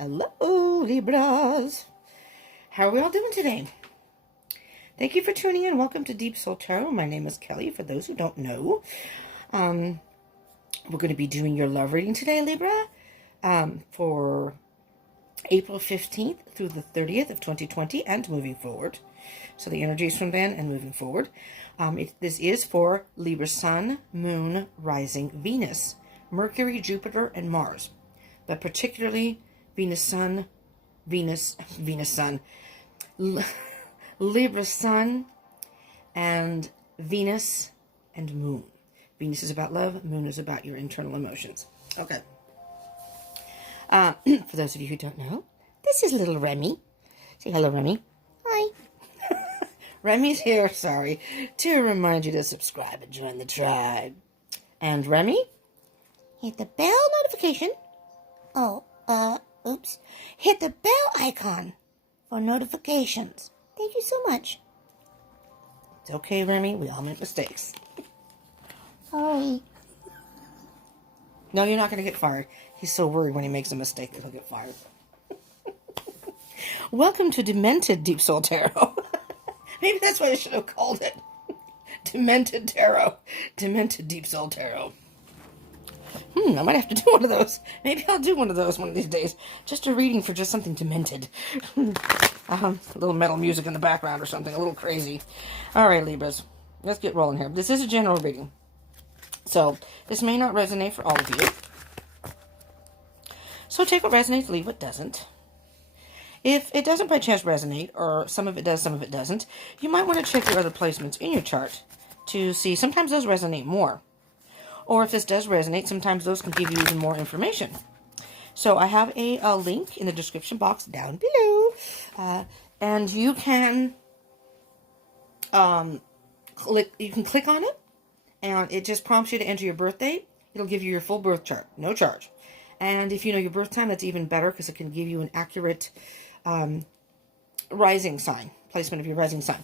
Hello, Libras. How are we all doing today? Thank you for tuning in. Welcome to Deep Soul Tarot. My name is Kelly, for those who don't know. We're going to be doing your love reading today, Libra, for April 15th through the 30th of 2020 and moving forward. So the energies from then and moving forward. This is for Libra Sun, Moon, Rising, Venus, Mercury, Jupiter, and Mars. But particularly Venus Sun, Libra Sun, and Venus and Moon. Venus is about love, Moon is about your internal emotions. Okay. For those of you who don't know, this is little Remy. Say hello, Remy. Hi. Remy's here, sorry, to remind you to subscribe and join the tribe. And Remy, hit the bell notification. Oops. Hit the bell icon for notifications. Thank you so much. It's okay, Remy. We all make mistakes. Sorry. No, you're not going to get fired. He's so worried when he makes a mistake that he'll get fired. Welcome to Demented Deep Soul Tarot. Maybe that's what I should have called it. Demented Tarot. Demented Deep Soul Tarot. I might have to do one of those. Maybe I'll do one of those one of these days. Just a reading for just something demented. A little metal music in the background or something. A little crazy. Alright, Libras. Let's get rolling here. This is a general reading. So, this may not resonate for all of you. So take what resonates, leave what doesn't. If it doesn't by chance resonate, or some of it does, some of it doesn't, you might want to check your other placements in your chart to see. Sometimes those resonate more. Or if this does resonate, sometimes those can give you even more information. So I have a link in the description box down below. And you can click on it, and it just prompts you to enter your birth date. It'll give you your full birth chart, no charge. And if you know your birth time, that's even better because it can give you an accurate rising sign, placement of your rising sign.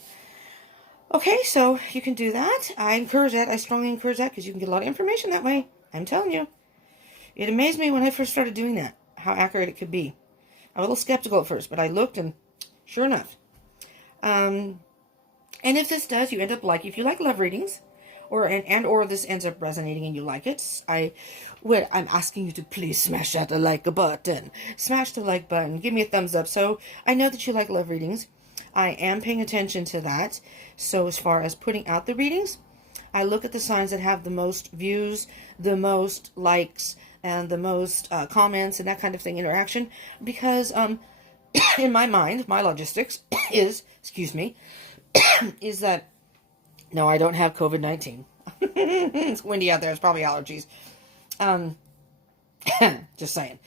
Okay, so you can do that. I encourage that. I strongly encourage that because you can get a lot of information that way. I'm telling you. It amazed me when I first started doing that, how accurate it could be. I was a little skeptical at first, but I looked and sure enough. And if this does, you end up if you like love readings, or this ends up resonating and you like it, I'm asking you to please smash that like button. Smash the like button. Give me a thumbs up. So I know that you like love readings. I am paying attention to that. So as far as putting out the readings, I look at the signs that have the most views, the most likes, and the most comments and that kind of thing, interaction. Because in my mind, my logistics is, is that, no, I don't have COVID-19. It's windy out there. It's probably allergies. Just saying.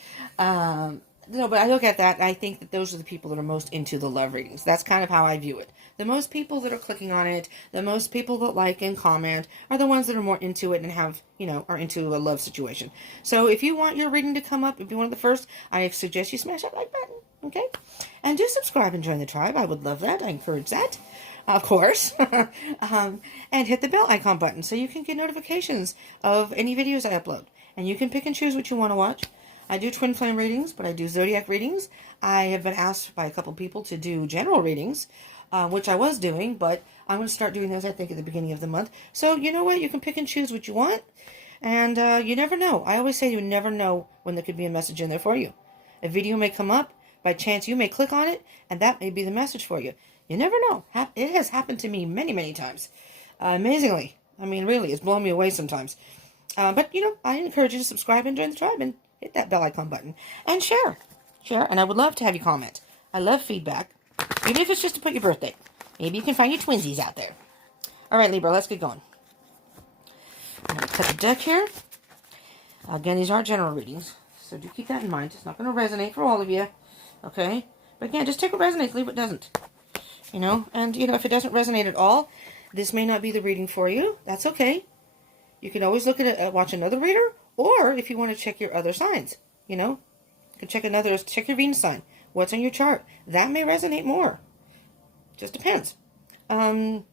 No, but I look at that, and I think that those are the people that are most into the love readings. That's kind of how I view it. The most people that are clicking on it, the most people that like and comment, are the ones that are more into it and have, are into a love situation. So if you want your reading to come up, if you're one of the first, I suggest you smash that like button, okay? And do subscribe and join the tribe. I would love that. I encourage that, of course. And hit the bell icon button so you can get notifications of any videos I upload. And you can pick and choose what you want to watch. I do twin flame readings, but I do zodiac readings. I have been asked by a couple people to do general readings, which I was doing, but I'm going to start doing those, I think, at the beginning of the month. So, you know what? You can pick and choose what you want, and you never know. I always say you never know when there could be a message in there for you. A video may come up. By chance, you may click on it, and that may be the message for you. You never know. It has happened to me many, many times. Amazingly. I mean, really, it's blown me away sometimes. But, I encourage you to subscribe and join the tribe and hit that bell icon button. And share. And I would love to have you comment. I love feedback. Even if it's just to put your birthday. Maybe you can find your twinsies out there. Alright, Libra, let's get going. I'm going to cut the deck here. Again, these aren't general readings. So do keep that in mind. It's not going to resonate for all of you. Okay? But again, just take what resonates, leave what doesn't. And, if it doesn't resonate at all, this may not be the reading for you. That's okay. You can always look at it, watch another reader, or if you want to check your other signs, you can check your Venus sign. What's on your chart? That may resonate more. Just depends. And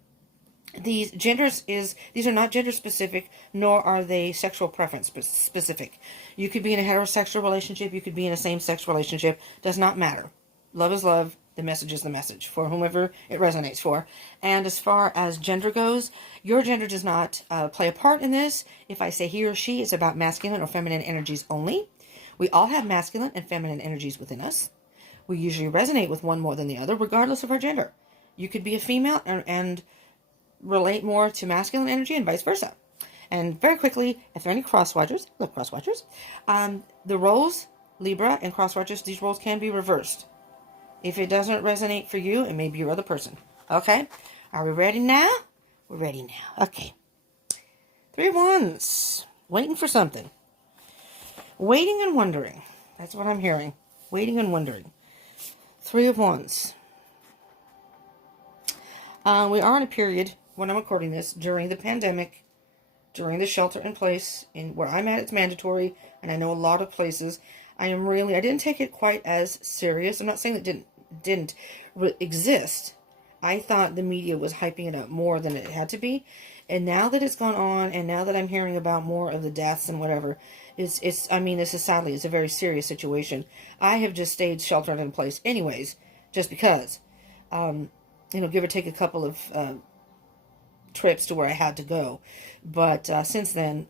these these are not gender specific, nor are they sexual preference specific. You could be in a heterosexual relationship, you could be in a same-sex relationship, does not matter. Love is love, the message is the message, for whomever it resonates for. And as far as gender goes, your gender does not play a part in this. If I say he or she, it's about masculine or feminine energies only. We all have masculine and feminine energies within us. We usually resonate with one more than the other, regardless of our gender. You could be a female and relate more to masculine energy and vice versa. And very quickly, if there are any cross-watchers, the roles, Libra and cross-watchers, these roles can be reversed. If it doesn't resonate for you, it may be your other person. Okay? Are we ready now? We're ready now. Okay. 3 of Wands. Waiting for something. Waiting and wondering. That's what I'm hearing. Waiting and wondering. 3 of Wands. We are in a period, when I'm recording this, during the pandemic, during the shelter in place. In where I'm at, it's mandatory, and I know a lot of places. I didn't take it quite as serious. I'm not saying it didn't exist. I thought the media was hyping it up more than it had to be. And now that it's gone on, and now that I'm hearing about more of the deaths and whatever, this is sadly, it's a very serious situation. I have just stayed sheltered in place anyways, just because, give or take a couple of trips to where I had to go. But since then,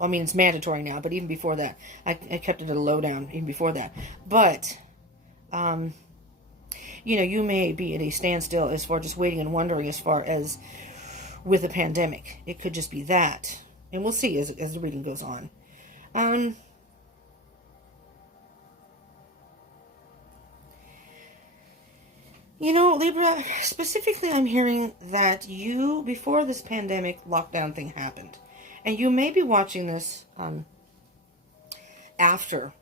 it's mandatory now, but even before that, I kept it at a lowdown even before that. But, you may be at a standstill as far just waiting and wondering as far as with the pandemic. It could just be that. And we'll see as the reading goes on. Libra, specifically I'm hearing that you, before this pandemic lockdown thing happened, and you may be watching this after,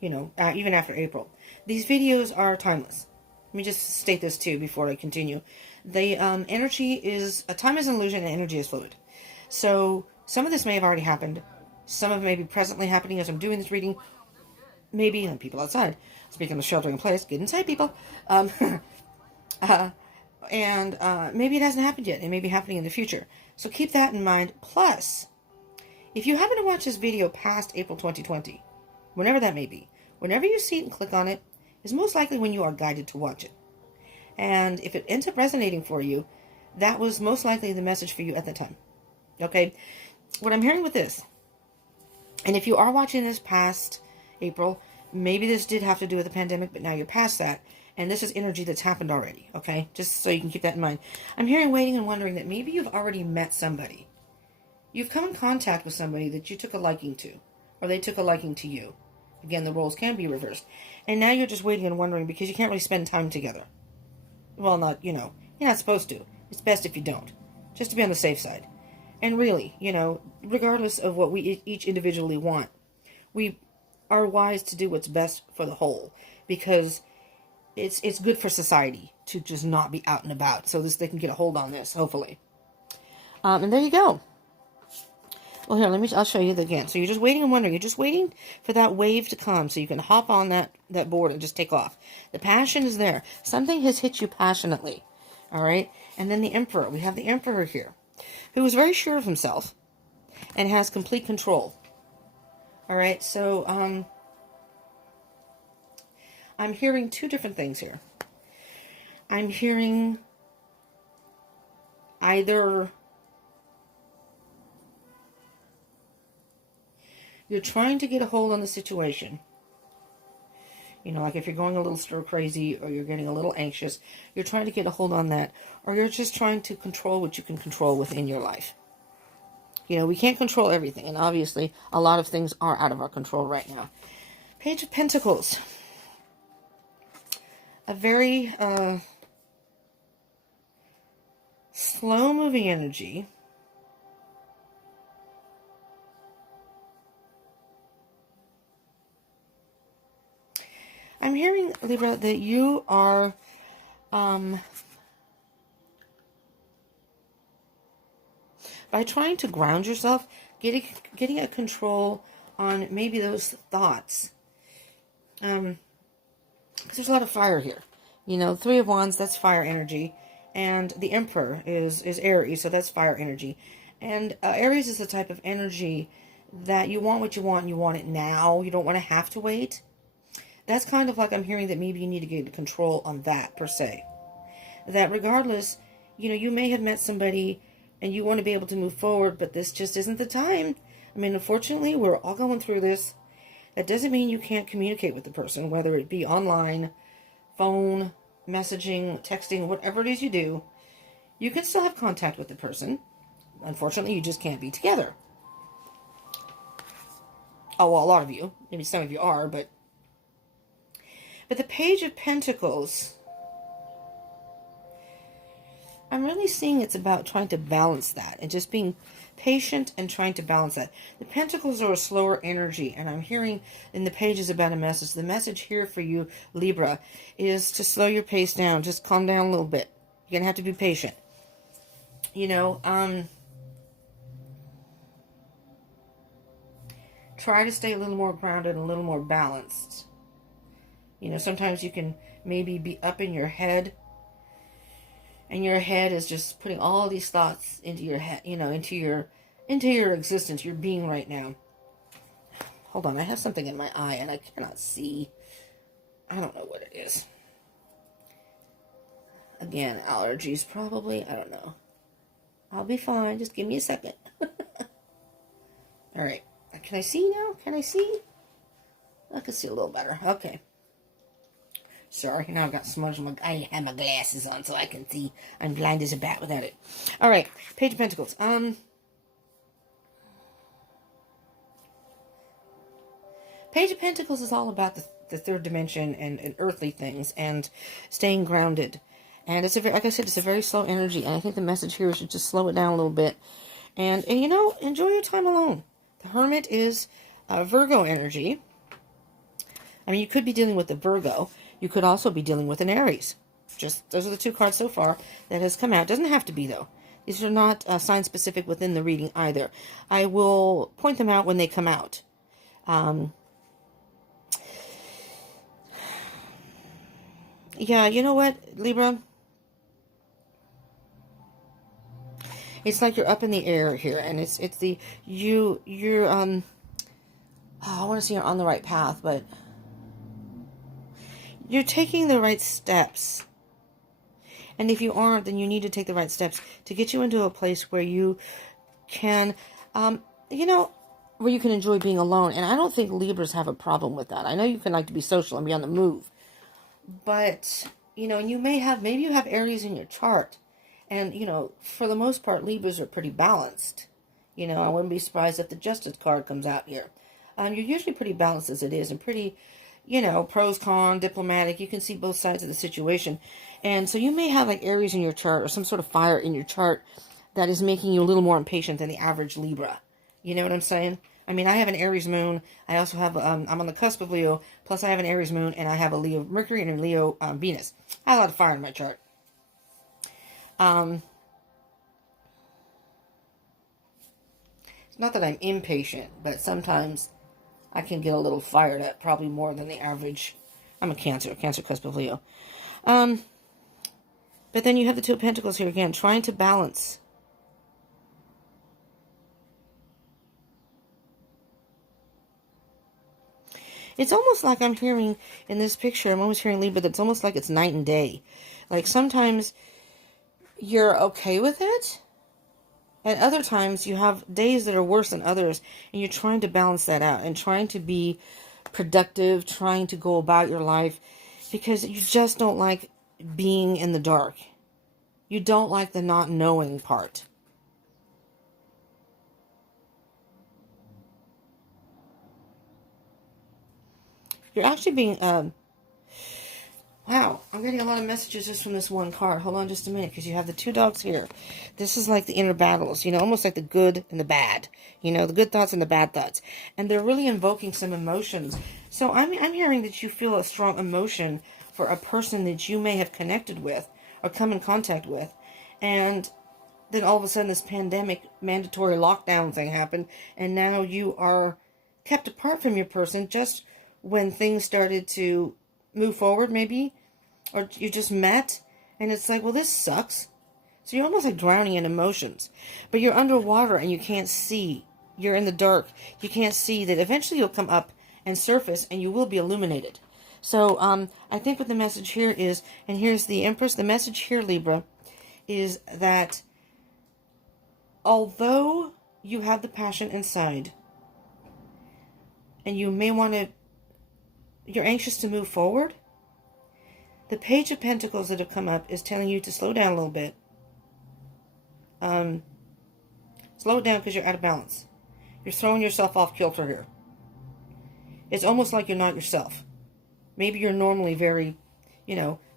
even after April. These videos are timeless. Let me just state this too before I continue. The energy is, time is an illusion and energy is fluid. So some of this may have already happened. Some of it may be presently happening as I'm doing this reading. Maybe, and people outside. Speaking of sheltering in place, get inside, people. Maybe it hasn't happened yet. It may be happening in the future. So keep that in mind. Plus, if you happen to watch this video past April 2020, whenever that may be, whenever you see it and click on it, is most likely when you are guided to watch it. And if it ends up resonating for you, that was most likely the message for you at the time. Okay? What I'm hearing with this, and if you are watching this past April, maybe this did have to do with the pandemic, but now you're past that. And this is energy that's happened already, okay? Just so you can keep that in mind. I'm hearing, waiting, and wondering that maybe you've already met somebody. You've come in contact with somebody that you took a liking to, or they took a liking to you. Again, the roles can be reversed. And now you're just waiting and wondering because you can't really spend time together. Well, you're not supposed to. It's best if you don't, just to be on the safe side. And really, regardless of what we each individually want, we are wise to do what's best for the whole, because it's good for society to just not be out and about, so they can get a hold on this, hopefully. And there you go. Well, here, I'll show you again. So you're just waiting and wondering. You're just waiting for that wave to come so you can hop on that board and just take off. The passion is there. Something has hit you passionately. All right? And then the Emperor. We have the Emperor here, who is very sure of himself and has complete control. All right? So, I'm hearing 2 different things here. I'm hearing either you're trying to get a hold on the situation. Like if you're going a little stir crazy or you're getting a little anxious, you're trying to get a hold on that. Or you're just trying to control what you can control within your life. We can't control everything. And obviously, a lot of things are out of our control right now. Page of Pentacles. A very slow-moving energy. I'm hearing, Libra, that you are by trying to ground yourself, getting a control on maybe those thoughts. Because there's a lot of fire here. 3 of Wands, that's fire energy. And the Emperor is Aries, so that's fire energy. And Aries is the type of energy that you want what you want and you want it now. You don't want to have to wait. That's kind of like I'm hearing that maybe you need to get control on that, per se. That regardless, you may have met somebody and you want to be able to move forward, but this just isn't the time. I mean, unfortunately, we're all going through this. That doesn't mean you can't communicate with the person, whether it be online, phone, messaging, texting, whatever it is you do. You can still have contact with the person. Unfortunately, you just can't be together. Oh, well, a lot of you. Maybe some of you are, but the Page of Pentacles, I'm really seeing it's about trying to balance that and just being patient and trying to balance that. The Pentacles are a slower energy, and I'm hearing in the pages about a message. The message here for you, Libra, is to slow your pace down. Just calm down a little bit. You're going to have to be patient. Try to stay a little more grounded and a little more balanced. Sometimes you can maybe be up in your head, and your head is just putting all these thoughts into your head, into your existence, your being right now. Hold on, I have something in my eye and I cannot see. I don't know what it is. Again, allergies probably. I don't know. I'll be fine. Just give me a second. All right. Can I see now? Can I see? I can see a little better. Okay. Sorry, now I've got smudge. I have my glasses on so I can see. I'm blind as a bat without it. All right, Page of Pentacles. Page of Pentacles is all about the third dimension and earthly things and staying grounded. And it's like I said, it's a very slow energy. And I think the message here is to just slow it down a little bit. And enjoy your time alone. The Hermit is Virgo energy. I mean, you could be dealing with the Virgo. You could also be dealing with an Aries. Those are the two cards so far that has come out. Doesn't have to be, though. These are not sign specific within the reading either. I will point them out when they come out. Yeah, you know what, Libra? It's like you're up in the air here, and you're I want to say you're on the right path, but you're taking the right steps. And if you aren't, then you need to take the right steps to get you into a place where you can, where you can enjoy being alone. And I don't think Libras have a problem with that. I know you can like to be social and be on the move. But, and maybe you have Aries in your chart. And, for the most part, Libras are pretty balanced. I wouldn't be surprised if the Justice card comes out here. You're usually pretty balanced as it is and pretty, pros, cons, diplomatic. You can see both sides of the situation. And so you may have like Aries in your chart or some sort of fire in your chart that is making you a little more impatient than the average Libra. You know what I'm saying? I mean, I have an Aries moon. I also have, I'm on the cusp of Leo. Plus I have an Aries moon and I have a Leo Mercury and a Leo Venus. I have a lot of fire in my chart. It's not that I'm impatient, but sometimes I can get a little fired up, probably more than the average. I'm a Cancer cusp of Leo. But then you have the Two of Pentacles here again, trying to balance. It's almost like I'm hearing in this picture, I'm almost hearing Libra, that's almost like it's night and day. Like sometimes you're okay with it, and other times you have days that are worse than others, and you're trying to balance that out and trying to be productive, trying to go about your life, because you just don't like being in the dark. You don't like the not knowing part. You're actually being, wow, I'm getting a lot of messages just from this one card. Hold on just a minute, because you have the two dogs here. This is like the inner battles, almost like the good and the bad. The good thoughts and the bad thoughts. And they're really invoking some emotions. So I'm hearing that you feel a strong emotion for a person that you may have connected with or come in contact with. And then all of a sudden this pandemic mandatory lockdown thing happened. And now you are kept apart from your person just when things started to move forward, maybe. Or you just met And it's like, well, this sucks. So you're almost like drowning in emotions. But you're underwater and you can't see. You're in the dark. You can't see that eventually you'll come up and surface and you will be illuminated. So I think what the message here is, and here's the Empress, the message here, Libra, is that although you have the passion inside and you may want to, you're anxious to move forward, the Page of Pentacles that have come up is telling you to slow down a little bit. Slow it down because you're out of balance. You're throwing yourself off kilter here. It's almost like you're not yourself. Maybe you're normally very,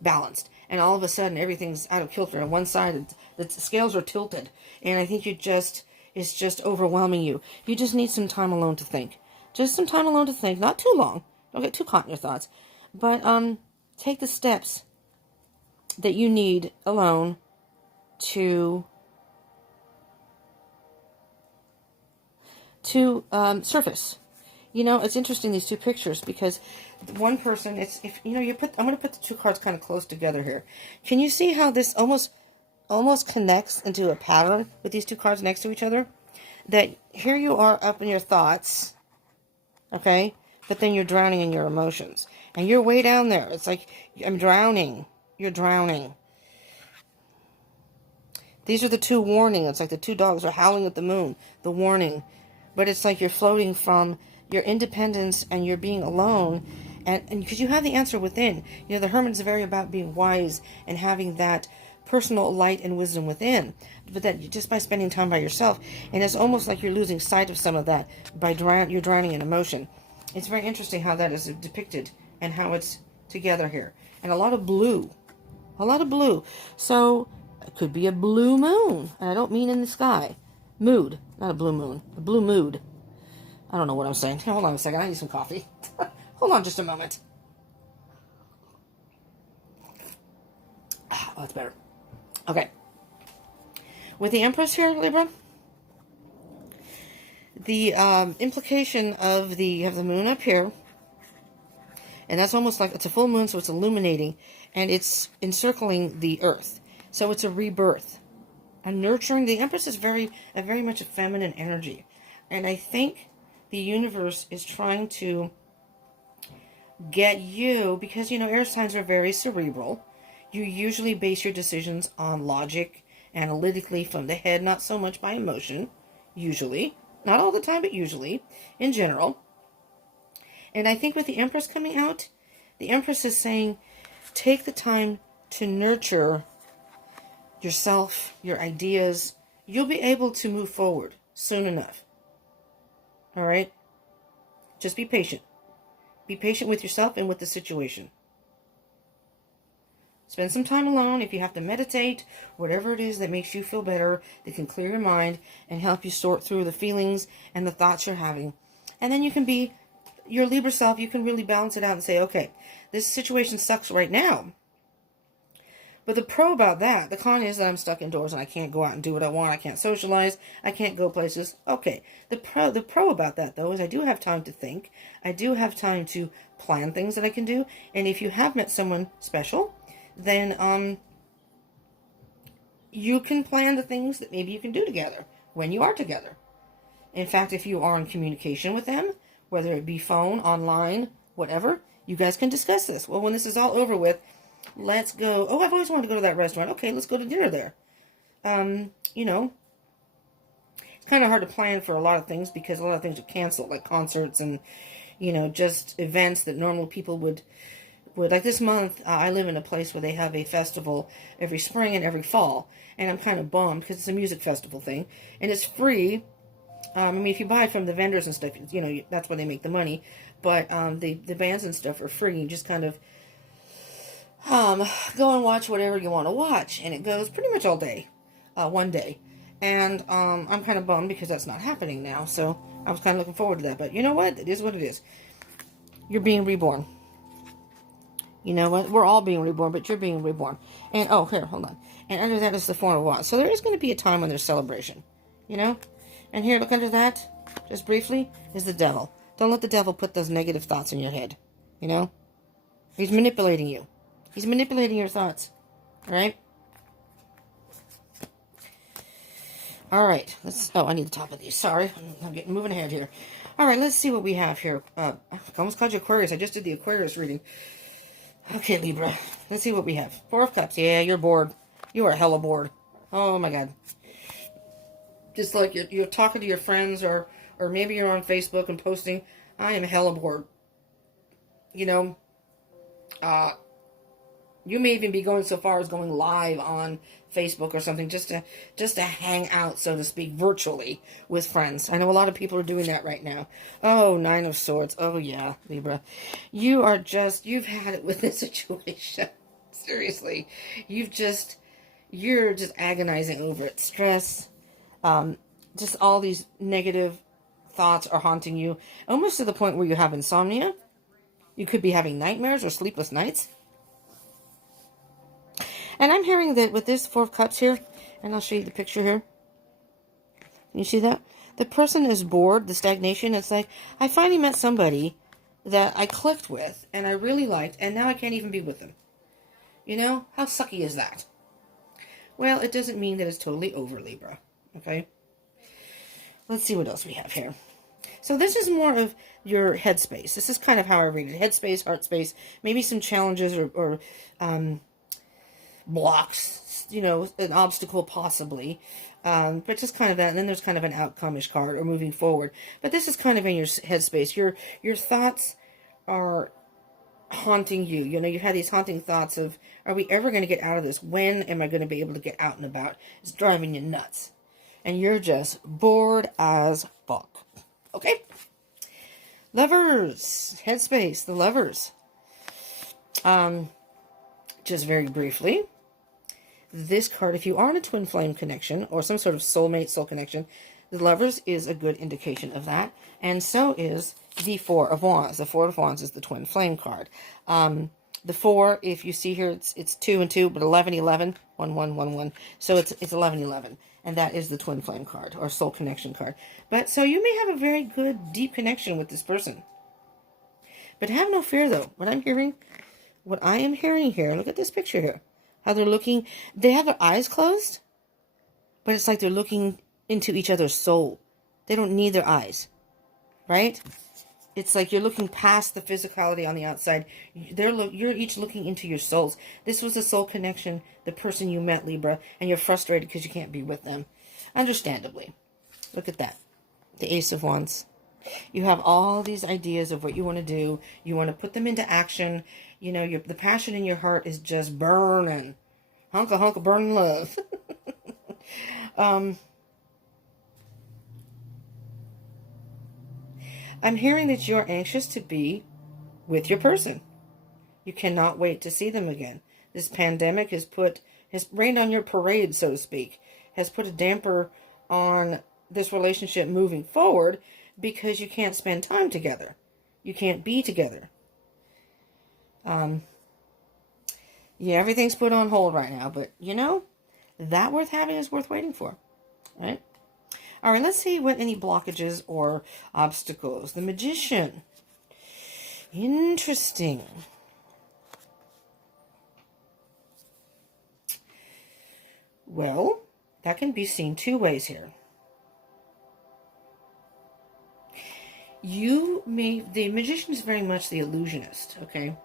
balanced. And all of a sudden, everything's out of kilter. On one side, the scales are tilted. And I think it's just overwhelming you. You just need some time alone to think. Just some time alone to think. Not too long. Don't get too caught in your thoughts. But take the steps that you need alone to surface. It's interesting, these two pictures, because one person, I'm going to put the two cards kind of close together here. Can you see how this almost connects into a pattern with these two cards next to each other? That here you are up in your thoughts, okay? But then you're drowning in your emotions. And you're way down there. It's like, I'm drowning. You're drowning. These are the two warning. It's like the two dogs are howling at the moon. The warning. But it's like you're floating from your independence and you're being alone. And because you have the answer within. The Hermit is very about being wise and having that personal light and wisdom within. But that just by spending time by yourself. And it's almost like you're losing sight of some of that by you're drowning in emotion. It's very interesting how that is depicted and how it's together here. And a lot of blue. A lot of blue. So it could be a blue moon. And I don't mean in the sky. Mood. Not a blue moon. A blue mood. I don't know what I'm saying. Hold on a second. I need some coffee. Hold on just a moment. Oh, that's better. Okay. With the Empress here, Libra, the implication of you have the moon up here, and that's almost like it's a full moon, so it's illuminating, and it's encircling the earth. So it's a rebirth. And nurturing. The Empress is very much a feminine energy. And I think the universe is trying to get you, because, air signs are very cerebral. You usually base your decisions on logic, analytically, from the head, not so much by emotion, usually. Not all the time, but usually, in general. And I think with the Empress coming out, the Empress is saying, take the time to nurture yourself, your ideas. You'll be able to move forward soon enough. All right? Just be patient. Be patient with yourself and with the situation. Spend some time alone. If you have to meditate, whatever it is that makes you feel better, that can clear your mind and help you sort through the feelings and the thoughts you're having. And then you can be your Libra self. You can really balance it out and say, okay, this situation sucks right now. But the pro about that, the con is that I'm stuck indoors and I can't go out and do what I want. I can't socialize. I can't go places. Okay. The pro about that, though, is I do have time to think. I do have time to plan things that I can do. And if you have met someone special, then you can plan the things that maybe you can do together when you are together. In fact, if you are in communication with them, whether it be phone, online, whatever, you guys can discuss this. Well, when this is all over with, let's go. Oh, I've always wanted to go to that restaurant. Okay, let's go to dinner there. It's kind of hard to plan for a lot of things because a lot of things are canceled, like concerts and, just events that normal people would like this month. I live in a place where they have a festival every spring and every fall. And I'm kind of bummed because it's a music festival thing. And it's free. If you buy it from the vendors and stuff, that's where they make the money. But the bands and stuff are free. You just kind of go and watch whatever you want to watch, and it goes pretty much all day, one day, and I'm kind of bummed because that's not happening now, so I was kind of looking forward to that, but you know what, it is what it is. You're being reborn. You know what, we're all being reborn, but you're being reborn. And, oh, here, hold on, and under that is the Four of Wands, so there is going to be a time when there's celebration, and here, look under that, just briefly, is the Devil. Don't let the devil put those negative thoughts in your head, he's manipulating you. He's manipulating your thoughts. right? All right, oh, I need the top of these. Sorry, I'm getting moving ahead here. All right, let's see what we have here. I almost called you Aquarius. I just did the Aquarius reading. Okay, Libra. Let's see what we have. Four of Cups. Yeah, you're bored. You are hella bored. Oh, my God. Just like you're talking to your friends, or maybe you're on Facebook and posting, I am hella bored. You know, you may even be going so far as going live on Facebook or something just to hang out, so to speak, virtually with friends. I know a lot of people are doing that right now. Oh, Nine of Swords. Oh, yeah, Libra. You've had it with this situation. Seriously. You're just agonizing over it. Stress. Just all these negative thoughts are haunting you, almost to the point where you have insomnia. You could be having nightmares or sleepless nights. And I'm hearing that with this Four of Cups here, and I'll show you the picture here. Can you see that? The person is bored, the stagnation. It's like, I finally met somebody that I clicked with and I really liked, and now I can't even be with them. You know, how sucky is that? Well, it doesn't mean that it's totally over, Libra. Okay? Let's see what else we have here. So this is more of your headspace. This is kind of how I read it. Headspace, heart space, maybe some challenges or blocks, you know, an obstacle possibly. But just kind of that. And then there's kind of an outcome-ish card or moving forward. But this is kind of in your headspace. Your thoughts are haunting you. You know, you've had these haunting thoughts of, are we ever going to get out of this? When am I going to be able to get out and about? It's driving you nuts. And you're just bored as fuck. Okay? Lovers. Headspace. The Lovers. Just very briefly. This card, if you are in a twin flame connection or some sort of soulmate soul connection, the Lovers is a good indication of that. And so is the Four of Wands. The Four of Wands is the twin flame card. The 4, if you see here, it's 2 and 2, but 11, 11, 1, 1, 1, 1. So it's 11, 11. And that is the twin flame card or soul connection card. But so you may have a very good, deep connection with this person. But have no fear, though. What I am hearing here, look at this picture here. How they're looking. They have their eyes closed, but it's like they're looking into each other's soul. They don't need their eyes, right? It's like you're looking past the physicality on the outside. You're each looking into your souls. This was a soul connection, the person you met, Libra, and you're frustrated because you can't be with them. Understandably. Look at that. The Ace of Wands. You have all these ideas of what you want to do. You want to put them into action. You know, the passion in your heart is just burning. Hunka burning love. I'm hearing that you're anxious to be with your person. You cannot wait to see them again. This pandemic has rained on your parade, so to speak, has put a damper on this relationship moving forward because you can't spend time together. You can't be together. Yeah, everything's put on hold right now, but you know, that worth having is worth waiting for, right? All right, let's see what any blockages or obstacles. The Magician. Interesting. Well, that can be seen two ways here. The Magician is very much the illusionist, okay?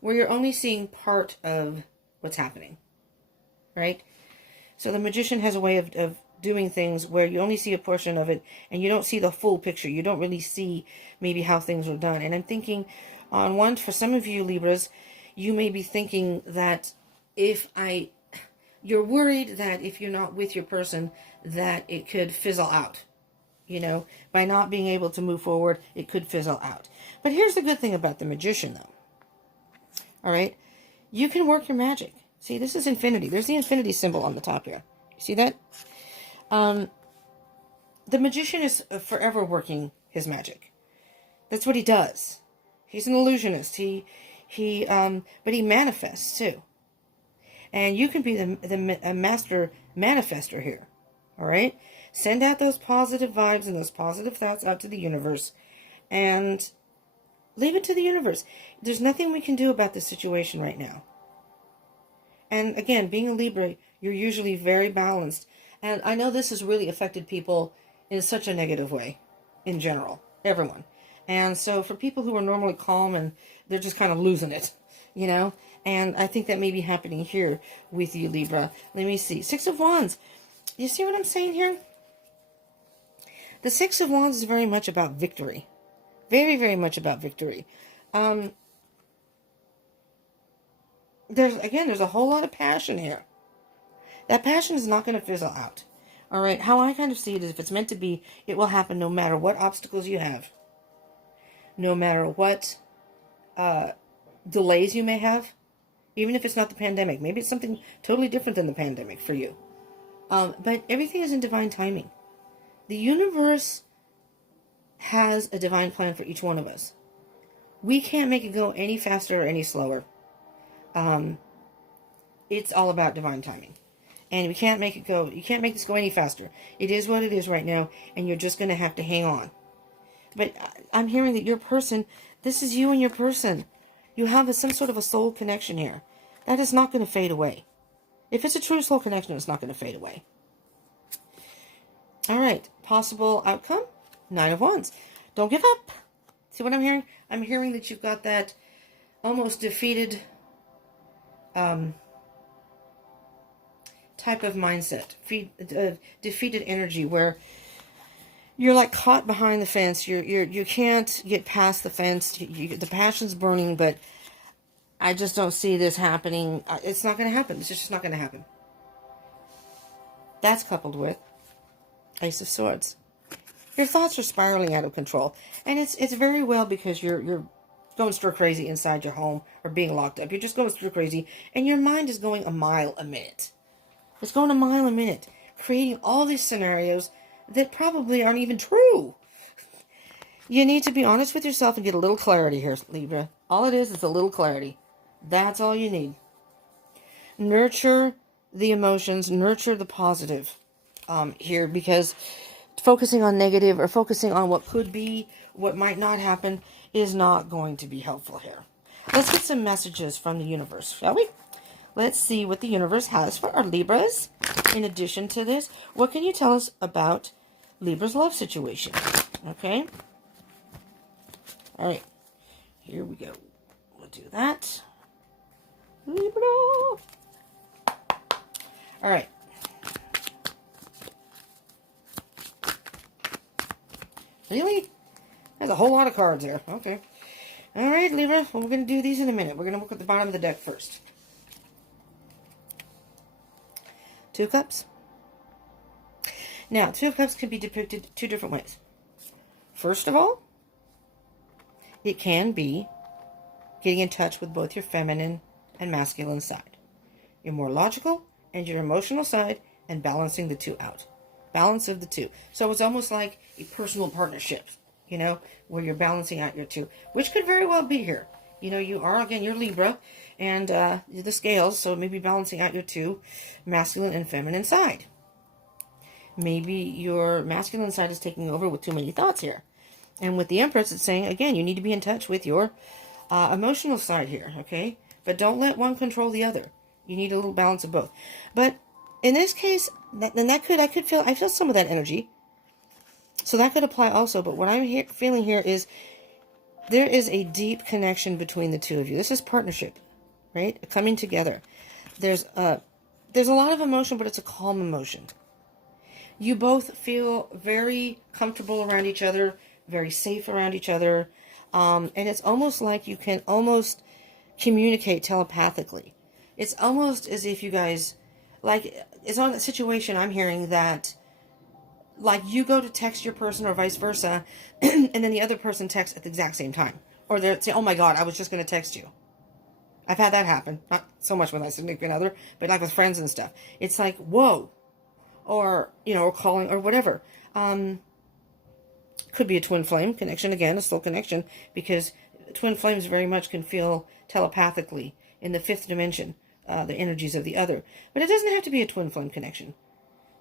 Where you're only seeing part of what's happening, right? So the Magician has a way of doing things where you only see a portion of it and you don't see the full picture. You don't really see maybe how things are done. And I'm thinking for some of you Libras, you may be thinking that you're worried that if you're not with your person, that it could fizzle out. You know, by not being able to move forward, it could fizzle out. But here's the good thing about the Magician, though. All right? You can work your magic. See, this is infinity. There's the infinity symbol on the top here. You see that? The Magician is forever working his magic. That's what he does. He's an illusionist. But he manifests too. And you can be a master manifester here. All right? Send out those positive vibes and those positive thoughts out to the universe. And Leave it to the universe. There's nothing we can do about this situation right now. And again, being a Libra, you're usually very balanced. And I know this has really affected people in such a negative way, in general, everyone. And so for people who are normally calm and they're just kind of losing it, you know. And I think that may be happening here with you, Libra. Let me see. Six of Wands. You see what I'm saying here? The Six of Wands is very much about victory. Very, very much about victory. There's a whole lot of passion here. That passion is not going to fizzle out. All right. How I kind of see it is if it's meant to be, it will happen no matter what obstacles you have. No matter what delays you may have. Even if it's not the pandemic. Maybe it's something totally different than the pandemic for you. But everything is in divine timing. The universe has a divine plan for each one of us. We can't make it go any faster or any slower. It's all about divine timing. And we can't make it go, you can't make this go any faster. It is what it is right now, and you're just going to have to hang on. But I'm hearing that your person, this is you and your person. You have some sort of a soul connection here. That is not going to fade away. If it's a true soul connection, it's not going to fade away. All right. Possible outcome? Nine of Wands. Don't give up. See what I'm hearing? I'm hearing that you've got that almost defeated type of mindset. Defeated energy where you're like caught behind the fence. You can't get past the fence. The passion's burning, but I just don't see this happening. It's not going to happen. It's just not going to happen. That's coupled with Ace of Swords. Your thoughts are spiraling out of control. And it's very well because you're going stir crazy inside your home or being locked up. You're just going stir crazy. And your mind is going a mile a minute. It's going a mile a minute. Creating all these scenarios that probably aren't even true. You need to be honest with yourself and get a little clarity here, Libra. All it is a little clarity. That's all you need. Nurture the emotions. Nurture the positive here, because focusing on negative or focusing on what could be, what might not happen, is not going to be helpful here. Let's get some messages from the universe, shall we? Let's see what the universe has for our Libras. In addition to this, what can you tell us about Libra's love situation? Okay. All right. Here we go. We'll do that. Libra. All right. Really? There's a whole lot of cards there. Okay. All right, Libra. Well, we're going to do these in a minute. We're going to look at the bottom of the deck first. Two of Cups. Now, Two of Cups can be depicted two different ways. First of all, it can be getting in touch with both your feminine and masculine side. Your more logical and your emotional side, and balancing the two out. Balance of the two. So it's almost like a personal partnership, you know, where you're balancing out your two, which could very well be here. You know, you are, again, you're Libra, and the scales, so maybe balancing out your two masculine and feminine side. Maybe your masculine side is taking over with too many thoughts here. And with the Empress, it's saying, again, you need to be in touch with your emotional side here, okay? But don't let one control the other. You need a little balance of both. But in this case, I feel some of that energy. So that could apply also. But what I'm feeling here is there is a deep connection between the two of you. This is partnership, right? Coming together. There's a lot of emotion, but it's a calm emotion. You both feel very comfortable around each other, very safe around each other. And it's almost like you can almost communicate telepathically. It's almost as if you guys, like, it's on a situation I'm hearing that, like, you go to text your person or vice versa, and then the other person texts at the exact same time. Or they're saying, oh my God, I was just going to text you. I've had that happen. Not so much with my significant other, but like with friends and stuff. It's like, whoa. Or, you know, or calling or whatever. Could be a twin flame connection. Again, a soul connection. Because twin flames very much can feel telepathically in the fifth dimension. The energies of the other. But it doesn't have to be a twin flame connection.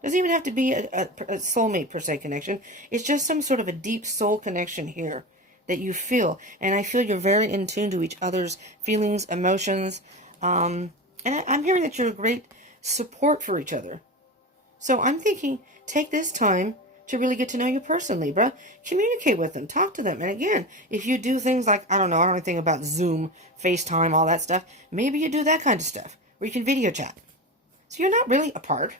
It doesn't even have to be a soulmate per se connection. It's just some sort of a deep soul connection here that you feel. And I feel you're very in tune to each other's feelings, emotions. And I'm hearing that you're a great support for each other. So I'm thinking, take this time to really get to know your person, Libra. Communicate with them. Talk to them. And again, if you do things like, I don't know anything about Zoom, FaceTime, all that stuff, maybe you do that kind of stuff where you can video chat. So you're not really apart.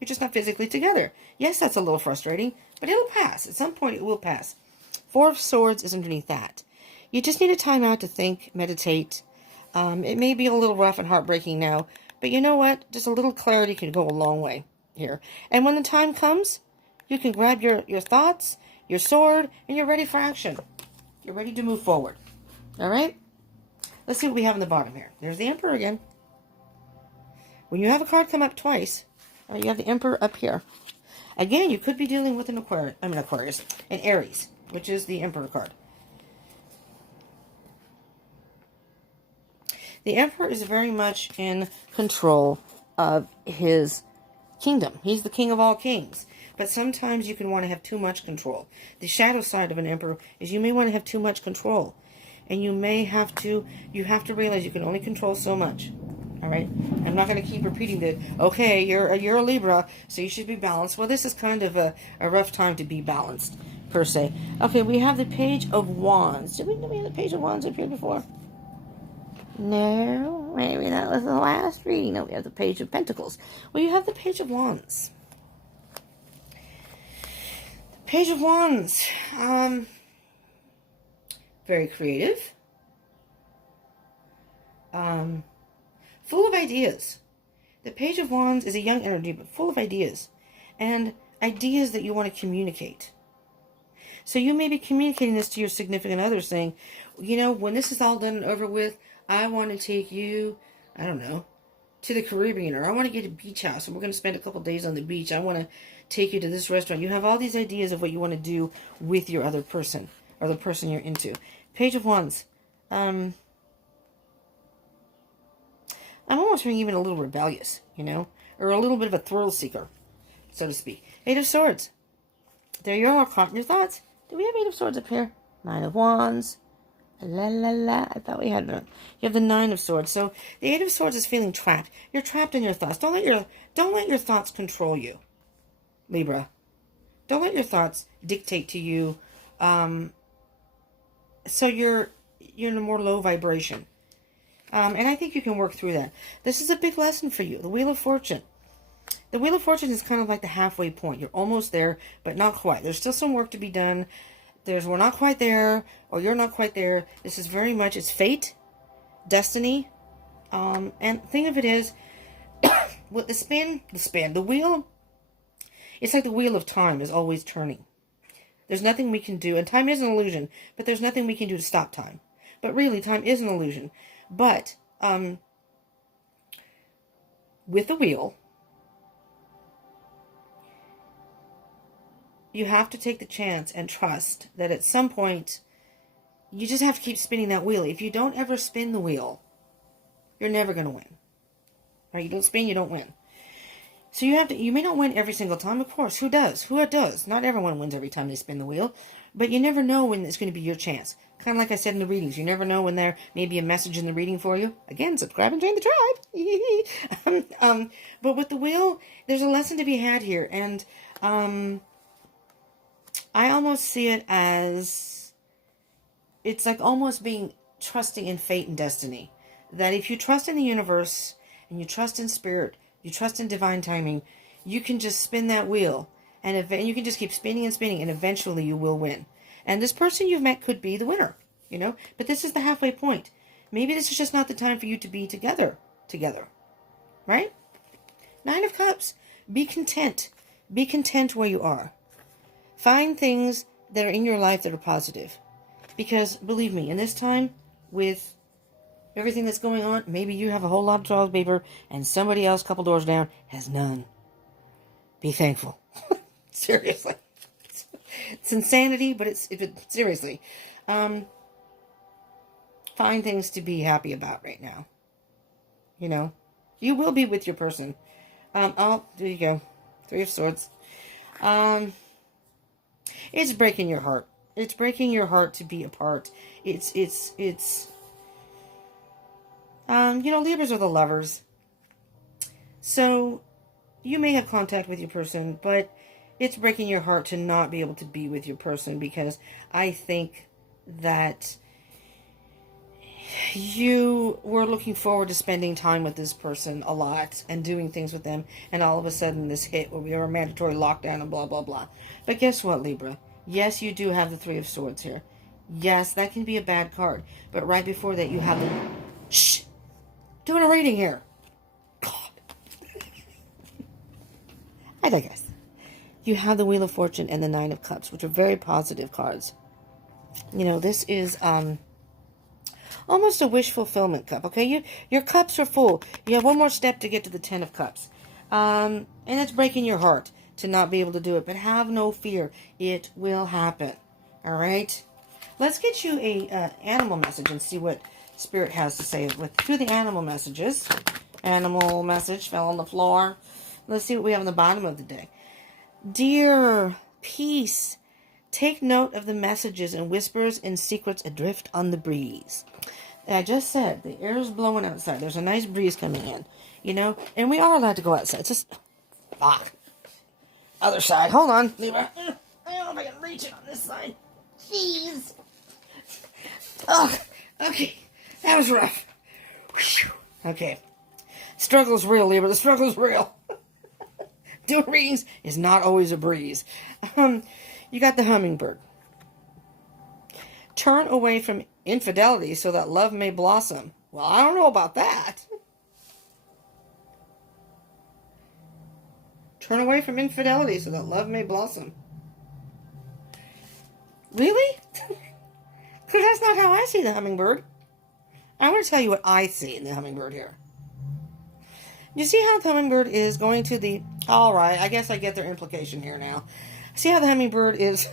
You're just not physically together. Yes, that's a little frustrating, but it'll pass. At some point, it will pass. Four of Swords is underneath that. You just need a time out to think, meditate. It may be a little rough and heartbreaking now, but you know what? Just a little clarity can go a long way here. And when the time comes, you can grab your thoughts, your sword, and you're ready for action. You're ready to move forward. All right? Let's see what we have in the bottom here. There's the Emperor again. When you have a card come up twice, you have the Emperor up here. Again, you could be dealing with an Aquarius, an Aries, which is the Emperor card. The Emperor is very much in control of his kingdom. He's the king of all kings. But sometimes you can want to have too much control. The shadow side of an Emperor is you may want to have too much control. And you have to realize you can only control so much. All right? I'm not going to keep repeating that, okay, you're a Libra, so you should be balanced. Well, this is kind of a rough time to be balanced, per se. Okay, we have the Page of Wands. Did we have the Page of Wands up here before? No, maybe that was the last reading. No, we have the Page of Pentacles. Well, you have the Page of Wands. The Page of Wands. Very creative. Full of ideas. The Page of Wands is a young energy, but full of ideas. And ideas that you want to communicate. So you may be communicating this to your significant other, saying, you know, when this is all done and over with, I want to take you, I don't know, to the Caribbean, or I want to get a beach house, and we're going to spend a couple days on the beach. I want to take you to this restaurant. You have all these ideas of what you want to do with your other person, or the person you're into. Page of Wands. I'm almost feeling even a little rebellious, you know, or a little bit of a thrill seeker, so to speak. Eight of Swords. There you are, caught in your thoughts. Do we have Eight of Swords up here? Nine of Wands. La la la. I thought we had one. You have the Nine of Swords. So the Eight of Swords is feeling trapped. You're trapped in your thoughts. Don't let your thoughts control you, Libra. Don't let your thoughts dictate to you. So you're in a more low vibration. And I think you can work through that. This is a big lesson for you. The Wheel of Fortune. The Wheel of Fortune is kind of like the halfway point. You're almost there, but not quite. There's still some work to be done. We're not quite there, or you're not quite there. This is very much, it's fate, destiny. And thing of it is, with the wheel, it's like the wheel of time is always turning. There's nothing we can do, and time is an illusion, but there's nothing we can do to stop time. But really, time is an illusion. But, with the wheel, you have to take the chance and trust that at some point, you just have to keep spinning that wheel. If you don't ever spin the wheel, you're never going to win. Right? You don't spin, you don't win. So you may not win every single time, of course. Who does? Who does? Not everyone wins every time they spin the wheel. But you never know when it's going to be your chance. Kind of like I said in the readings. You never know when there may be a message in the reading for you. Again, subscribe and join the tribe. But with the wheel, there's a lesson to be had here. And I almost see it as, it's like almost being trusting in fate and destiny. That if you trust in the universe, and you trust in spirit, you trust in divine timing, you can just spin that wheel. And you can just keep spinning and spinning, and eventually you will win. And this person you've met could be the winner, you know. But this is the halfway point. Maybe this is just not the time for you to be together. Right? Nine of Cups. Be content. Be content where you are. Find things that are in your life that are positive. Because, believe me, in this time, with everything that's going on, maybe you have a whole lot of toilet paper, and somebody else a couple doors down has none. Be thankful. Seriously. It's insanity, but seriously. Find things to be happy about right now. You know? You will be with your person. There you go. Three of Swords. It's breaking your heart. It's breaking your heart to be apart. It's Libras are the lovers. So, you may have contact with your person, but it's breaking your heart to not be able to be with your person, because I think that you were looking forward to spending time with this person a lot and doing things with them, and all of a sudden this hit where we are a mandatory lockdown and blah, blah, blah. But guess what, Libra? Yes, you do have the Three of Swords here. Yes, that can be a bad card. But right before that, you have the... Shh! Doing a reading here. God. I digress. You have the Wheel of Fortune and the Nine of Cups, which are very positive cards. This is almost a wish fulfillment cup, okay? Your cups are full. You have one more step to get to the Ten of Cups. And it's breaking your heart to not be able to do it. But have no fear. It will happen. All right? Let's get you a animal message and see what Spirit has to say with two of the animal messages. Animal message fell on the floor. Let's see what we have on the bottom of the deck. Dear peace, take note of the messages and whispers and secrets adrift on the breeze. I just said, the air is blowing outside. There's a nice breeze coming in, and we are allowed to go outside. Just, other side. Hold on, Libra. I don't know if I can reach it on this side. Jeez. Oh, okay. That was rough. Whew. Okay. Struggle's real, Libra. The struggle's real. Doing readings is not always a breeze. You got the hummingbird. Turn away from infidelity so that love may blossom. Well, I don't know about that. Turn away from infidelity so that love may blossom. Really? Because that's not how I see the hummingbird. I want to tell you what I see in the hummingbird here. You see how the hummingbird is going to the... All right, I guess I get their implication here now. See how the hummingbird is...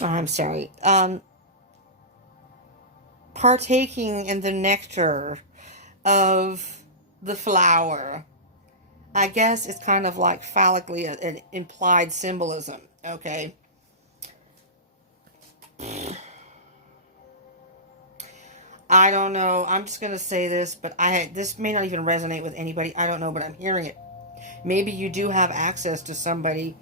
I'm sorry. Partaking in the nectar of the flower. I guess it's kind of like phallically an implied symbolism, okay? I don't know. I'm just going to say this, but this may not even resonate with anybody. I don't know, but I'm hearing it. Maybe you do have access to somebody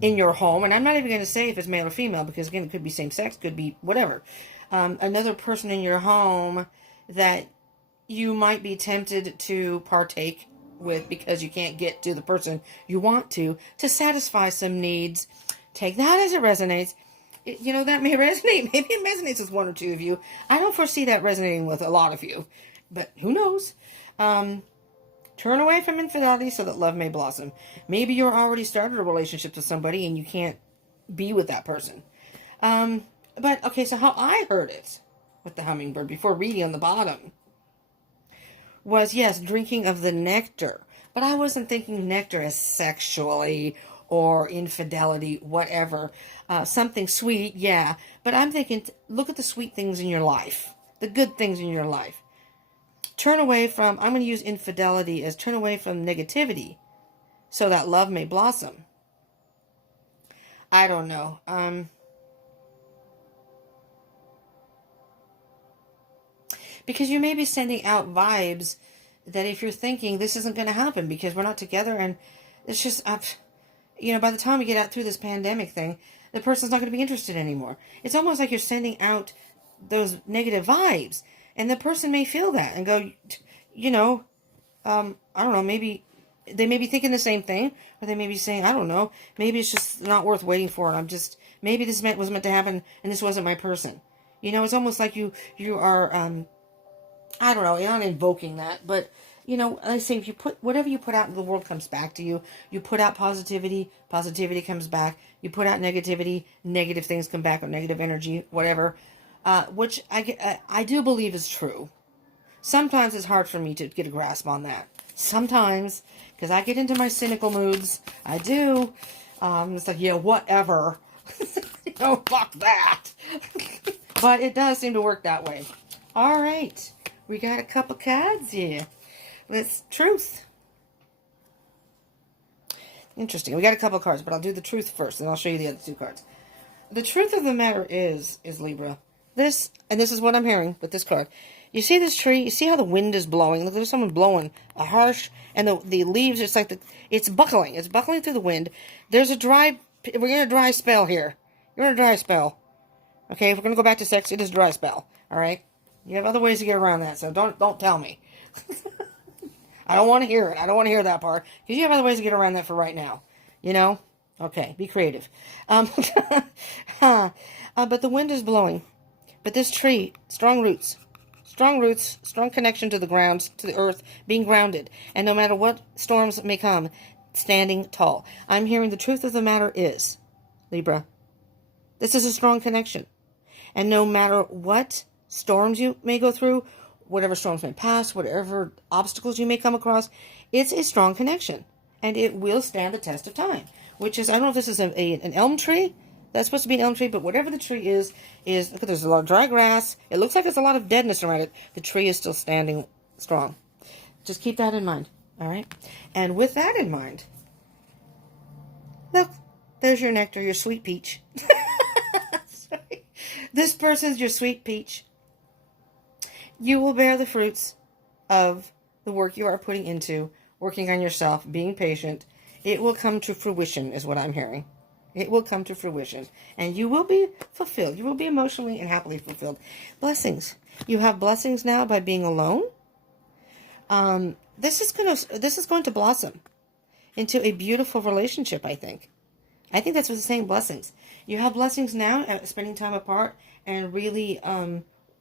in your home, and I'm not even going to say if it's male or female, because again, it could be same sex, could be whatever. Another person in your home that you might be tempted to partake with because you can't get to the person you want to satisfy some needs. Take that as it resonates. That may resonate. Maybe it resonates with one or two of you. I don't foresee that resonating with a lot of you, but who knows? Turn away from infidelity so that love may blossom. Maybe you're already started a relationship with somebody and you can't be with that person. But, okay, so how I heard it with the hummingbird before reading on the bottom was, yes, drinking of the nectar. But I wasn't thinking nectar as sexually or infidelity, whatever. Something sweet, yeah. But I'm thinking, look at the sweet things in your life. The good things in your life. Turn away from, I'm going to use infidelity as turn away from negativity so that love may blossom. I don't know. Because you may be sending out vibes that if you're thinking this isn't going to happen because we're not together and it's just, by the time we get out through this pandemic thing, the person's not going to be interested anymore. It's almost like you're sending out those negative vibes. And the person may feel that and go, I don't know, maybe they may be thinking the same thing, or they may be saying, I don't know, maybe it's just not worth waiting for. And maybe this was meant to happen and this wasn't my person. It's almost like you are, I don't know, you're not invoking that, but, I say if you whatever you put out in the world comes back to you. You put out positivity, positivity comes back. You put out negativity, negative things come back, or negative energy, whatever. Which I do believe is true. Sometimes it's hard for me to get a grasp on that. Sometimes, because I get into my cynical moods. I do. It's like, yeah, whatever. Fuck that. But it does seem to work that way. All right. We got a couple cards here. Truth. Interesting. We got a couple of cards, but I'll do the truth first, and I'll show you the other two cards. The truth of the matter is Libra, this is what I'm hearing with this card. You see this tree? You see how the wind is blowing? Look, there's someone blowing a harsh, and the leaves, it's like it's buckling. It's buckling through the wind. We're in a dry spell here. You're in a dry spell. Okay, if we're going to go back to sex, it is a dry spell. All right? You have other ways to get around that, so don't tell me. I don't want to hear it. I don't want to hear that part, because you have other ways to get around that for right now. You know? Okay, be creative. But the wind is blowing. But this tree, strong roots, strong connection to the ground, to the earth, being grounded. And no matter what storms may come, standing tall. I'm hearing the truth of the matter is, Libra, this is a strong connection. And no matter what storms you may go through, whatever storms may pass, whatever obstacles you may come across, it's a strong connection. And it will stand the test of time. Which is, I don't know if this is an elm tree. That's supposed to be an elm tree, but whatever the tree is, look, there's a lot of dry grass. It looks like there's a lot of deadness around it. The tree is still standing strong. Just keep that in mind, all right? And with that in mind, look, there's your nectar, your sweet peach. Sorry. This person's your sweet peach. You will bear the fruits of the work you are putting into, working on yourself, being patient. It will come to fruition, is what I'm hearing. It will come to fruition. And you will be fulfilled. You will be emotionally and happily fulfilled. Blessings. You have blessings now by being alone. This is going to blossom into a beautiful relationship, I think. I think that's what it's saying, blessings. You have blessings now at spending time apart and really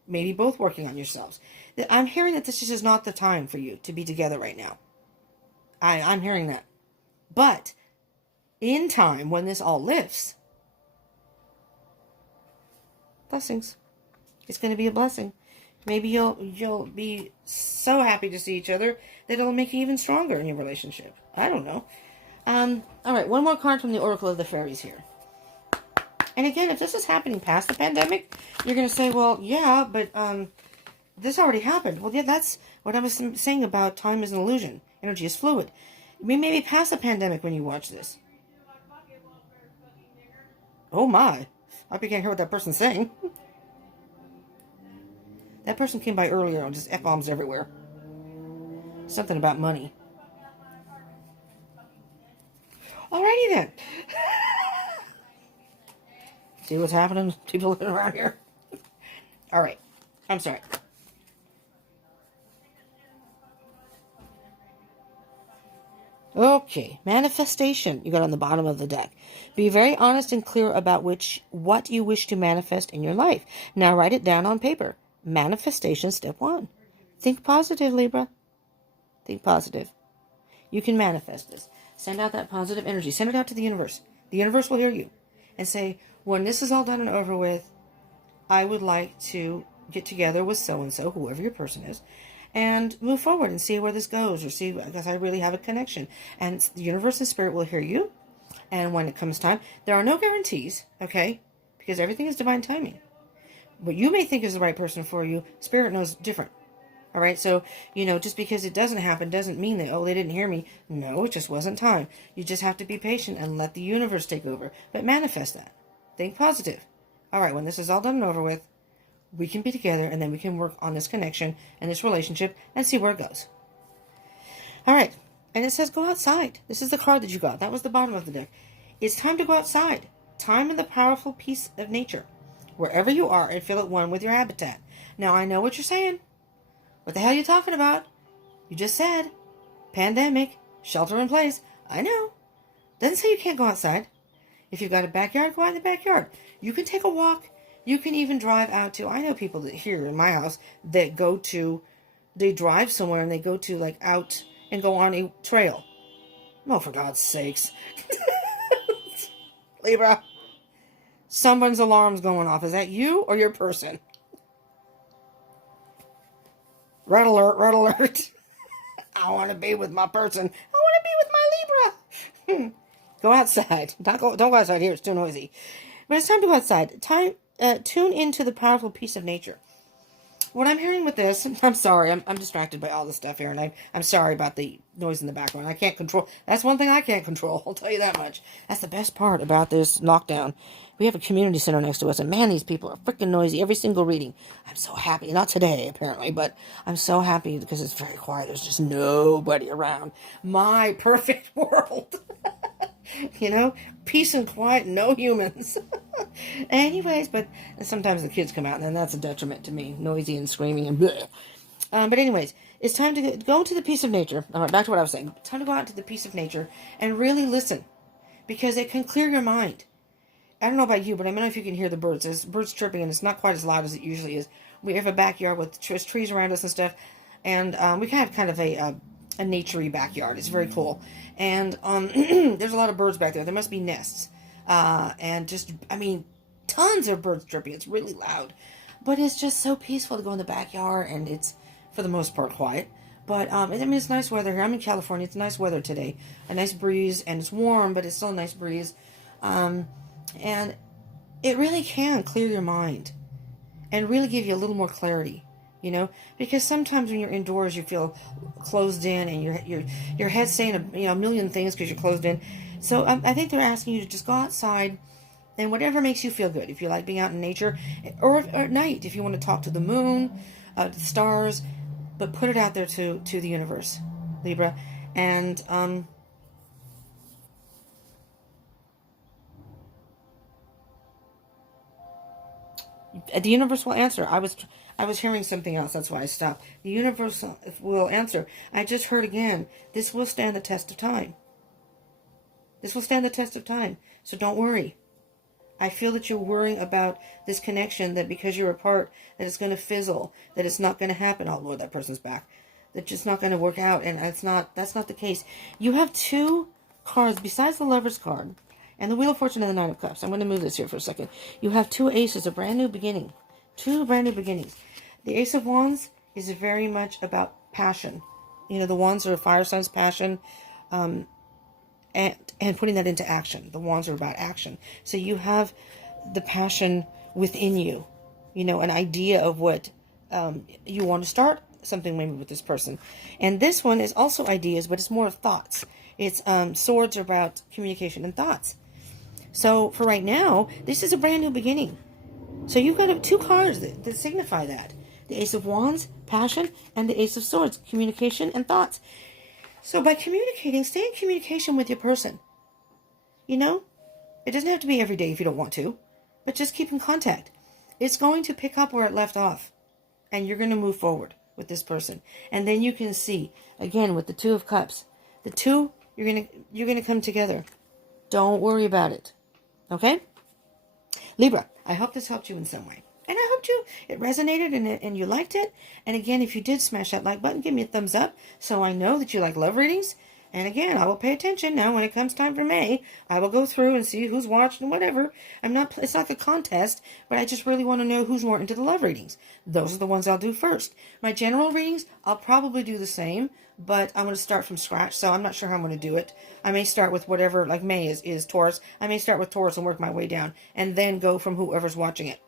maybe both working on yourselves. I'm hearing that this just is not the time for you to be together right now. I'm hearing that. But in time, when this all lifts, blessings. It's going to be a blessing. Maybe you'll be so happy to see each other that it'll make you even stronger in your relationship. I don't know. All right, one more card from the Oracle of the Fairies here. And again, if this is happening past the pandemic, you're going to say, well, yeah, but this already happened. Well, yeah, that's what I was saying about time is an illusion. Energy is fluid. We may be past the pandemic when you watch this. Oh my. I hope you can't hear what that person's saying. That person came by earlier and just F-bombs everywhere. Something about money. Alrighty then. See what's happening? People living around here. Alright. I'm sorry. Okay, manifestation you got on the bottom of the deck. Be very honest and clear about what you wish to manifest in your life. Now write it down on paper. Manifestation step 1. Think positive, Libra. Think positive. You can manifest this. Send out that positive energy. Send it out to the universe. The universe will hear you. And say, when this is all done and over with, I would like to get together with so-and-so, whoever your person is, and move forward and see where this goes, or see, because I really have a connection. And the universe and spirit will hear you. And when it comes time, there are no guarantees, okay? Because everything is divine timing. What you may think is the right person for you, spirit knows different. All right? So, just because it doesn't happen doesn't mean that, oh, they didn't hear me. No, it just wasn't time. You just have to be patient and let the universe take over. But manifest that. Think positive. All right, when this is all done and over with, we can be together, and then we can work on this connection and this relationship and see where it goes. All right. And it says go outside. This is the card that you got. That was the bottom of the deck. It's time to go outside. Time in the powerful peace of nature. Wherever you are, and feel at one with your habitat. Now, I know what you're saying. What the hell are you talking about? You just said pandemic, shelter in place. I know. Doesn't say you can't go outside. If you've got a backyard, go out in the backyard. You can take a walk. You can even drive out to, I know people that here in my house that they drive somewhere and they go to like out and go on a trail. Oh, for God's sakes. Libra, someone's alarm's going off. Is that you or your person? Red alert, red alert. I want to be with my person. I want to be with my Libra. Go outside. Don't go outside here. It's too noisy. But it's time to go outside. Tune into the powerful peace of nature. What I'm hearing with this, I'm sorry, I'm distracted by all this stuff here, and I'm sorry about the noise in the background. That's one thing I can't control, I'll tell you that much. That's the best part about this lockdown. We have a community center next to us, and man, these people are freaking noisy. Every single reading. I'm so happy. Not today, apparently, but I'm so happy because it's very quiet. There's just nobody around. My perfect world. You know, peace and quiet, no humans. Anyways, but sometimes the kids come out, and then that's a detriment to me. Noisy and screaming and bleh. But anyways, it's time to go into the peace of nature. All right, back to what I was saying. It's time to go out into the peace of nature and really listen, because it can clear your mind. I don't know about you, but I don't know if you can hear the birds. There's birds chirping, and it's not quite as loud as it usually is. We have a backyard with trees around us and stuff, and we have kind of a naturey backyard. It's very cool. And there's a lot of birds back there. There must be nests. And just, I mean, tons of birds chirping. It's really loud. But it's just so peaceful to go in the backyard, and it's, for the most part, quiet. But, I mean, it's nice weather here. I'm in California. It's nice weather today. A nice breeze, and it's warm, but it's still a nice breeze. And it really can clear your mind and really give you a little more clarity, you know, because sometimes when you're indoors, you feel closed in, and your head's saying a million things because you're closed in. So I think they're asking you to just go outside and whatever makes you feel good. If you like being out in nature, or at night, if you want to talk to the moon, the stars, but put it out there to the universe, Libra. And the universe will answer. I was hearing something else. That's why I stopped. The universe will answer. I just heard again. This will stand the test of time. This will stand the test of time. So don't worry. I feel that you're worrying about this connection, that because you're apart, that it's going to fizzle, that it's not going to happen. Oh, Lord, that person's back. That it's not going to work out, and that's not the case. You have two cards besides the Lover's card and the Wheel of Fortune and the Nine of Cups. I'm going to move this here for a second. You have two aces, a brand new beginning. Two brand new beginnings. The Ace of Wands is very much about passion. You know, the Wands are fire signs' passion, and putting that into action. The Wands are about action. So you have the passion within you, you know, an idea of what you want to start something maybe with this person. And this one is also ideas, but it's more of thoughts. It's swords are about communication and thoughts. So for right now, this is a brand new beginning. So you've got two cards that signify that. The Ace of Wands, passion, and the Ace of Swords, communication and thoughts. So by communicating, stay in communication with your person. You know, it doesn't have to be every day if you don't want to, but just keep in contact. It's going to pick up where it left off, and you're going to move forward with this person. And then you can see, again, with the Two of Cups, the two, you're going to come together. Don't worry about it. Okay? Libra, I hope this helped you in some way. And I hope it resonated and you liked it. And again, if you did, smash that like button, give me a thumbs up so I know that you like love readings. And again, I will pay attention now when it comes time for May. I will go through and see who's watched and whatever. It's not a contest, but I just really want to know who's more into the love readings. Those are the ones I'll do first. My general readings, I'll probably do the same, but I'm going to start from scratch, so I'm not sure how I'm going to do it. I may start with whatever, like May is Taurus. I may start with Taurus and work my way down, and then go from whoever's watching it.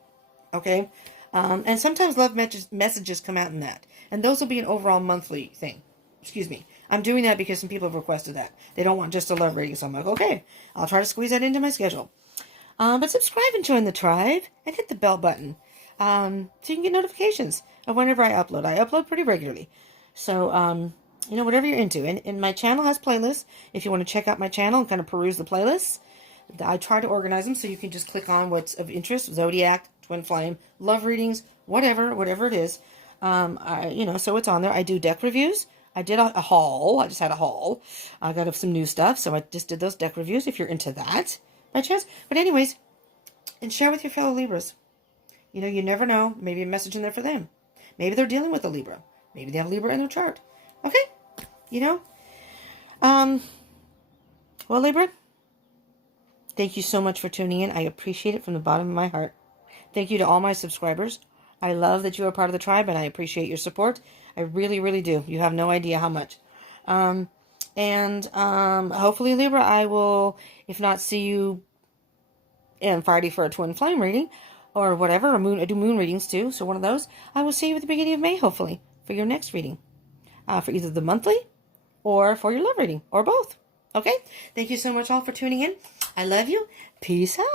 Okay? And sometimes love messages come out in that. And those will be an overall monthly thing. Excuse me. I'm doing that because some people have requested that. They don't want just a love reading. So I'm like, okay, I'll try to squeeze that into my schedule. But subscribe and join the tribe. And hit the bell button. So you can get notifications of whenever I upload. I upload pretty regularly. So, you know, whatever you're into. And my channel has playlists. If you want to check out my channel and kind of peruse the playlists, I try to organize them so you can just click on what's of interest. Zodiac, Twin Flame, love readings, whatever it is. So it's on there. I do deck reviews. I did a haul. I just had a haul. I got some new stuff, so I just did those deck reviews if you're into that by chance. But anyways, and share with your fellow Libras. You know, you never know. Maybe a message in there for them. Maybe they're dealing with a Libra. Maybe they have Libra in their chart. Okay? You know? Well, Libra, thank you so much for tuning in. I appreciate it from the bottom of my heart. Thank you to all my subscribers. I love that you are part of the tribe, and I appreciate your support. I really, really do. You have no idea how much. Hopefully, Libra, I will, if not see you on Friday for a Twin Flame reading, or whatever, I do moon readings too, so one of those. I will see you at the beginning of May, hopefully, for your next reading. For either the monthly, or for your love reading, or both. Okay? Thank you so much all for tuning in. I love you. Peace out.